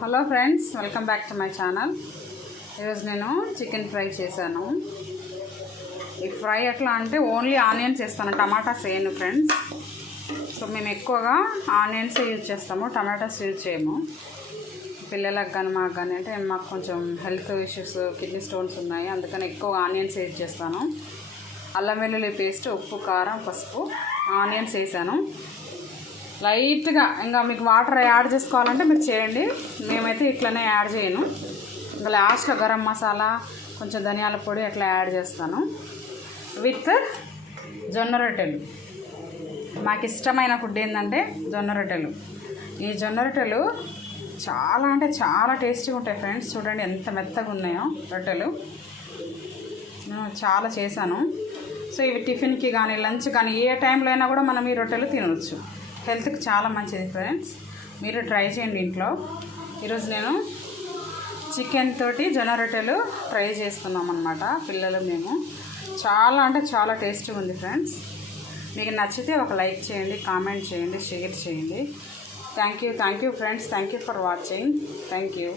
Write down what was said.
Hello friends, welcome back to my channel. ఈరోజు నేను chicken fry చేశాను. ఈ ఫ్రై ఎట్లా అంటే ఓన్లీ ఆనియన్స్ వేస్తాను, టమాటాస్ వేయను ఫ్రెండ్స్. సో మేము ఎక్కువగా ఆనియన్స్ యూజ్ చేస్తాము, టమాటాస్ యూజ్ చేయము. పిల్లలకు కానీ మాకు కానీ అంటే మాకు కొంచెం హెల్త్ ఇష్యూస్, కిడ్నీ స్టోన్స్ ఉన్నాయి, అందుకని ఎక్కువ ఆనియన్స్ యూజ్ చేస్తాను. అల్లం వెల్లుల్లి పేస్ట్, ఉప్పు, కారం, పసుపు, ఆనియన్స్ వేసాను. లైట్గా ఇంకా మీకు వాటర్ యాడ్ చేసుకోవాలంటే మీరు చేయండి, మేమైతే ఇట్లనే యాడ్ చేయను. ఇంకా లాస్ట్లో గరం మసాలా, కొంచెం ధనియాల పొడి అట్లా యాడ్ చేస్తాను. విత్ జొన్న రొట్టెలు. మాకు ఇష్టమైన ఫుడ్ ఏంటంటే జొన్న రొట్టెలు. ఈ జొన్న రొట్టెలు చాలా అంటే చాలా టేస్టీగా ఉంటాయి ఫ్రెండ్స్. చూడండి ఎంత మెత్తగా ఉన్నాయో రొట్టెలు. నేను చాలా చేశాను. సో ఇవి టిఫిన్కి కానీ లంచ్ కానీ ఏ టైంలో అయినా కూడా మనం ఈ రొట్టెలు తినవచ్చు. హెల్త్కి చాలా మంచిది ఫ్రెండ్స్, మీరు ట్రై చేయండి ఇంట్లో. ఈరోజు నేను చికెన్ తోటి జొన్న రొట్టెలు ట్రై చేస్తున్నాం అన్నమాట, పిల్లలు మేము. చాలా అంటే చాలా టేస్టీగా ఉంది ఫ్రెండ్స్. మీకు నచ్చితే ఒక లైక్ చేయండి, కామెంట్ చేయండి, షేర్ చేయండి. Thank you friends, thank you for watching. Thank you.